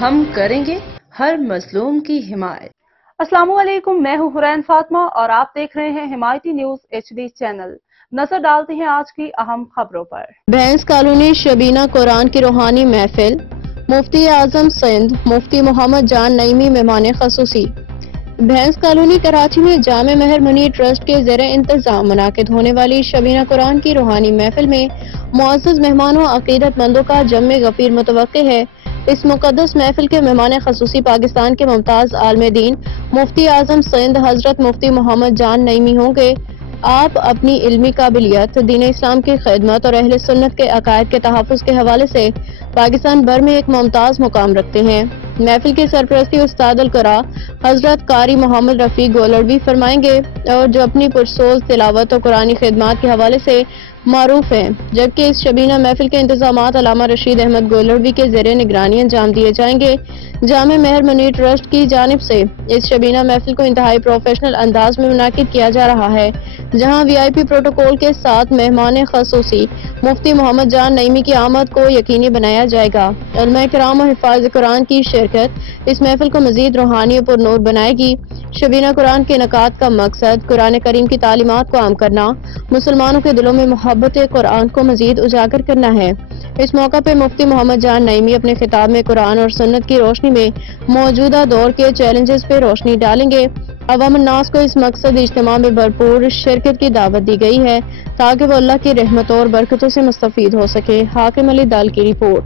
ہم کریں گے ہر مظلوم کی حمایت۔ السلام علیکم، میں ہوں حرین فاطمہ اور آپ دیکھ رہے ہیں حمایتی نیوز HD چینل۔ نظر ڈالتے ہیں آج کی اہم خبروں پر۔ بھینس کالونی شبینہ قرآن کی روحانی محفل، مفتی اعظم سندھ مفتی محمد جان نعیمی مہمان خصوصی۔ بھینس کالونی کراچی میں جامع مہر منی ٹرسٹ کے زیر انتظام منعقد ہونے والی شبینہ قرآن کی روحانی محفل میں معزز مہمانوں عقیدت مندوں کا جم غفیر متوقع ہے۔ اس مقدس محفل کے مہمان خصوصی پاکستان کے ممتاز عالم دین مفتی اعظم سندھ حضرت مفتی محمد جان نعیمی ہوں گے۔ آپ اپنی علمی قابلیت، دین اسلام کی خدمت اور اہل سنت کے عقائد کے تحفظ کے حوالے سے پاکستان بھر میں ایک ممتاز مقام رکھتے ہیں۔ محفل کی سرپرستی استاد القرا حضرت قاری محمد رفیع گولڑوی فرمائیں گے اور جو اپنی پرسوز تلاوت اور قرآنی خدمات کے حوالے سے معروف ہیں، جبکہ اس شبینہ محفل کے انتظامات علامہ رشید احمد گولڑوی کے زیر نگرانی انجام دیے جائیں گے۔ جامع مہر منی ٹرسٹ کی جانب سے اس شبینہ محفل کو انتہائی پروفیشنل انداز میں منعقد کیا جا رہا ہے، جہاں VIP پروٹوکول کے ساتھ مہمان خصوصی مفتی محمد جان نعیمی کی آمد کو یقینی بنایا جائے گا۔ علماء کرام اور حفاظ قرآن کی شرکت اس محفل کو مزید روحانی اور پرنور بنائے گی۔ شبینہ قرآن کے انعقاد کا مقصد قرآن کریم کی تعلیمات کو عام کرنا، مسلمانوں کے دلوں میں محبت قرآن کو مزید اجاگر کرنا ہے۔ اس موقع پہ مفتی محمد جان نعیمی اپنے خطاب میں قرآن اور سنت کی روشنی میں موجودہ دور کے چیلنجز پہ روشنی ڈالیں گے۔ عوام الناس کو اس مقصد اجتماع میں بھرپور شرکت کی دعوت دی گئی ہے تاکہ وہ اللہ کی رحمتوں اور برکتوں سے مستفید ہو سکے۔ حاکم علی دال کی رپورٹ۔